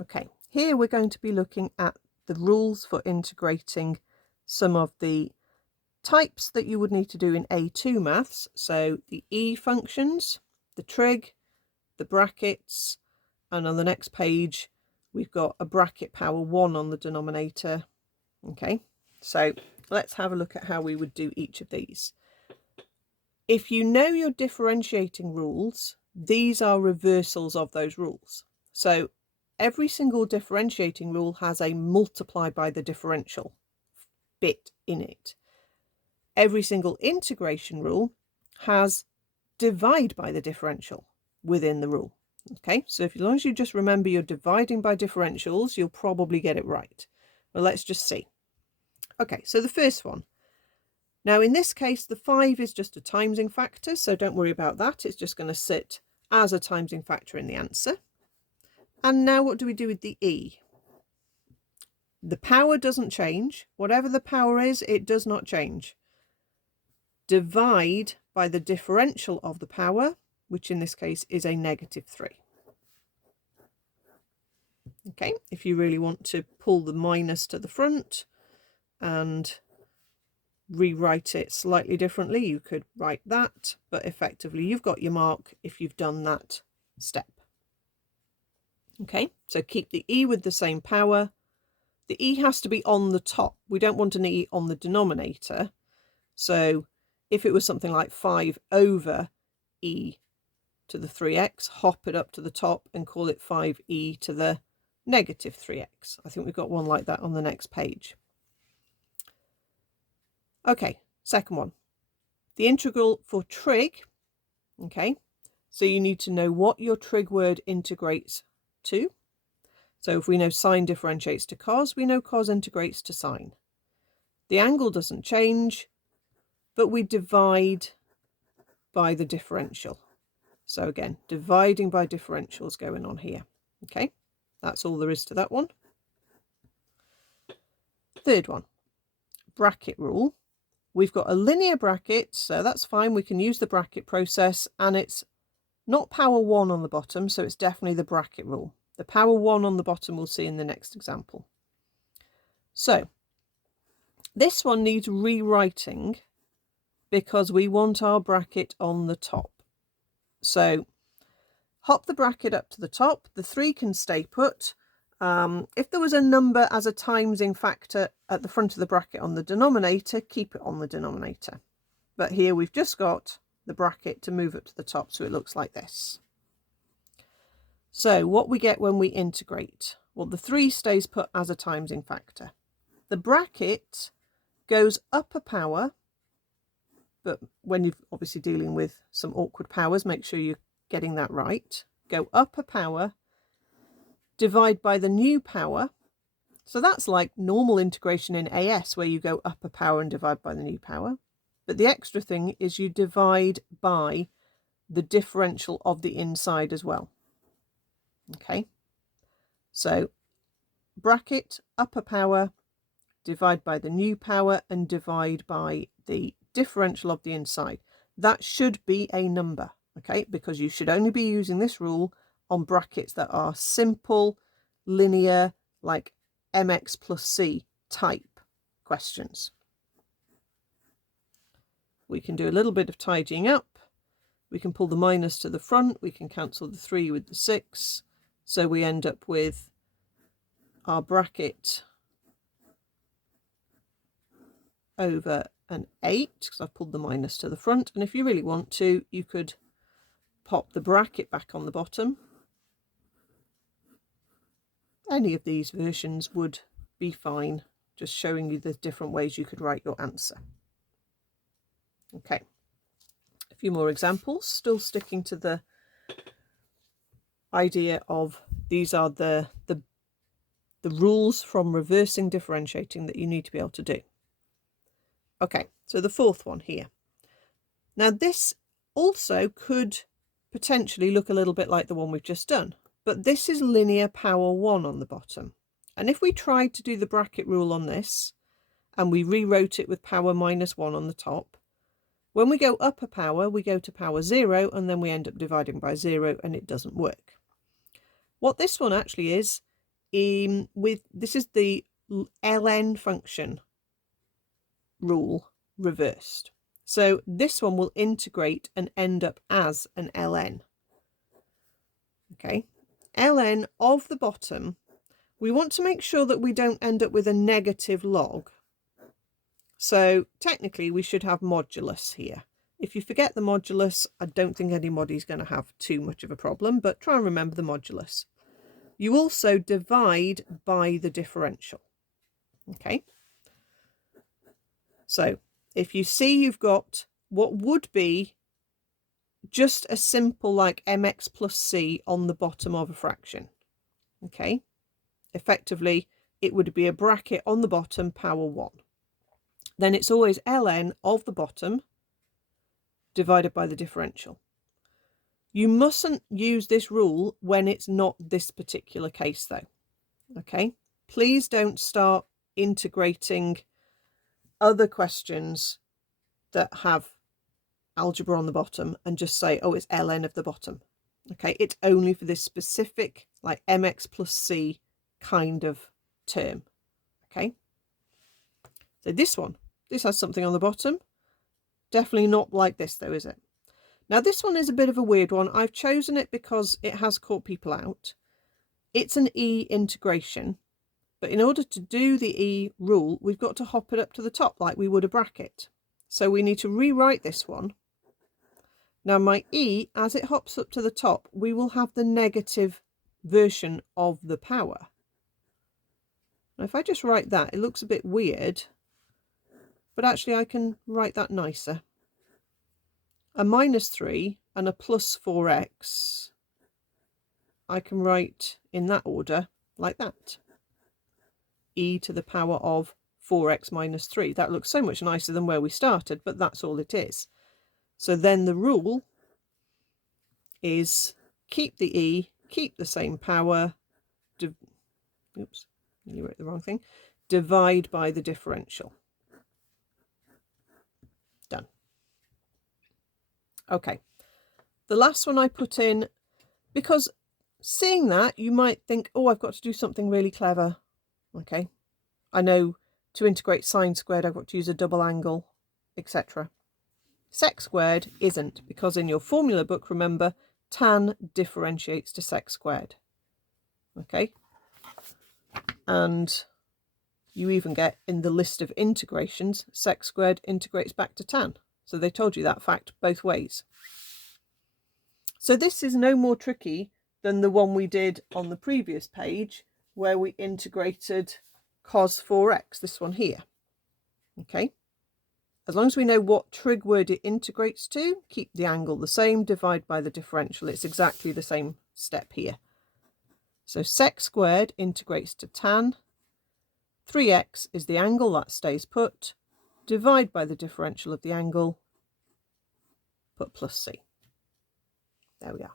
Okay, here we're going to be looking at the rules for integrating some of the types that you would need to do in A2 maths. So the E functions, the trig, the brackets, and on the next page we've got a bracket power 1 on the denominator. Okay, so let's have a look at how we would do each of these. If you know your differentiating rules, these are reversals of those rules. So every single differentiating rule has a multiply by the differential bit in it. Every single integration rule has divide by the differential within the rule. Okay, so as long as you just remember you're dividing by differentials, you'll probably get it right. Well, let's just see. Okay, so the first one. Now, in this case, the 5 is just a timesing factor, so don't worry about that. It's just going to sit as a timesing factor in the answer. And now what do we do with the E? The power doesn't change. Whatever the power is, it does not change. Divide by the differential of the power, which in this case is a -3. Okay, if you really want to pull the minus to the front and rewrite it slightly differently, you could write that, but effectively you've got your mark if you've done that step. Okay, so keep the E with the same power. The E has to be on the top. We don't want an E on the denominator. So if it was something like 5 over e to the 3x, hop it up to the top and call it 5e to the -3x. I think we've got one like that on the next page. Okay, second one. The integral for trig. Okay, so you need to know what your trig word integrates to. So if we know sine differentiates to cos, we know cos integrates to sine. The angle doesn't change, but we divide by the differential. So again, dividing by differentials going on here. Okay, that's all there is to that one. Third one, bracket rule. We've got a linear bracket, so that's fine. We can use the bracket process, and it's not power 1 on the bottom, so it's definitely the bracket rule. The power 1 on the bottom we'll see in the next example. So this one needs rewriting because we want our bracket on the top. So hop the bracket up to the top. The 3 can stay put. If there was a number as a timesing factor at the front of the bracket on the denominator, keep it on the denominator. But here we've just got the bracket to move it to the top, so it looks like this. So what we get when we integrate? Well, the 3 stays put as a timesing factor. The bracket goes up a power, but when you're obviously dealing with some awkward powers, make sure you're getting that right. Go up a power, divide by the new power. So that's like normal integration in AS, where you go up a power and divide by the new power. But the extra thing is you divide by the differential of the inside as well. Okay, so bracket, upper power, divide by the new power, and divide by the differential of the inside. That should be a number, okay, because you should only be using this rule on brackets that are simple, linear, like mx plus c type questions. We can do a little bit of tidying up. We can pull the minus to the front. We can cancel the 3 with the 6. So we end up with our bracket over an 8, because I've pulled the minus to the front. And if you really want to, you could pop the bracket back on the bottom. Any of these versions would be fine, just showing you the different ways you could write your answer. Okay, a few more examples, still sticking to the idea of these are the rules from reversing differentiating that you need to be able to do. Okay, so the fourth one here. Now this also could potentially look a little bit like the one we've just done, but this is linear power 1 on the bottom. And if we tried to do the bracket rule on this and we rewrote it with power -1 on the top, when we go up a power, we go to power 0, and then we end up dividing by 0, and it doesn't work. What this one actually is this is the ln function rule reversed. So this one will integrate and end up as an ln. Okay, ln of the bottom, we want to make sure that we don't end up with a negative log. So technically we should have modulus here. If you forget the modulus, I don't think anybody's going to have too much of a problem, but try and remember the modulus. You also divide by the differential. Okay, so if you see you've got what would be just a simple like mx plus c on the bottom of a fraction. Okay, effectively it would be a bracket on the bottom power 1. Then it's always ln of the bottom divided by the differential. You mustn't use this rule when it's not this particular case though. Okay, please don't start integrating other questions that have algebra on the bottom and just say, oh, it's ln of the bottom. Okay, it's only for this specific like mx plus c kind of term. Okay, so this has something on the bottom. Definitely not like this though, is it? Now this one is a bit of a weird one. I've chosen it because it has caught people out. It's an E integration, but in order to do the E rule, we've got to hop it up to the top like we would a bracket. So we need to rewrite this one. Now my E, as it hops up to the top, we will have the negative version of the power. Now if I just write that, it looks a bit weird, but actually I can write that nicer. A minus 3 and a plus 4x, I can write in that order like that. E to the power of 4x minus 3. That looks so much nicer than where we started, but that's all it is. So then the rule is keep the E, keep the same power, oops, you wrote the wrong thing, divide by the differential. Done. Okay, the last one I put in, because seeing that you might think, oh, I've got to do something really clever. Okay, I know to integrate sine squared I've got to use a double angle, etc. Sec squared isn't, because in your formula book, remember, tan differentiates to sec squared. Okay, and you even get in the list of integrations, sec squared integrates back to tan. So they told you that fact both ways. So this is no more tricky than the one we did on the previous page where we integrated cos 4x, this one here. Okay, as long as we know what trig word it integrates to, keep the angle the same, divide by the differential. It's exactly the same step here. So sec squared integrates to tan. 3x is the angle, that stays put. Divide by the differential of the angle, put plus c. There we are.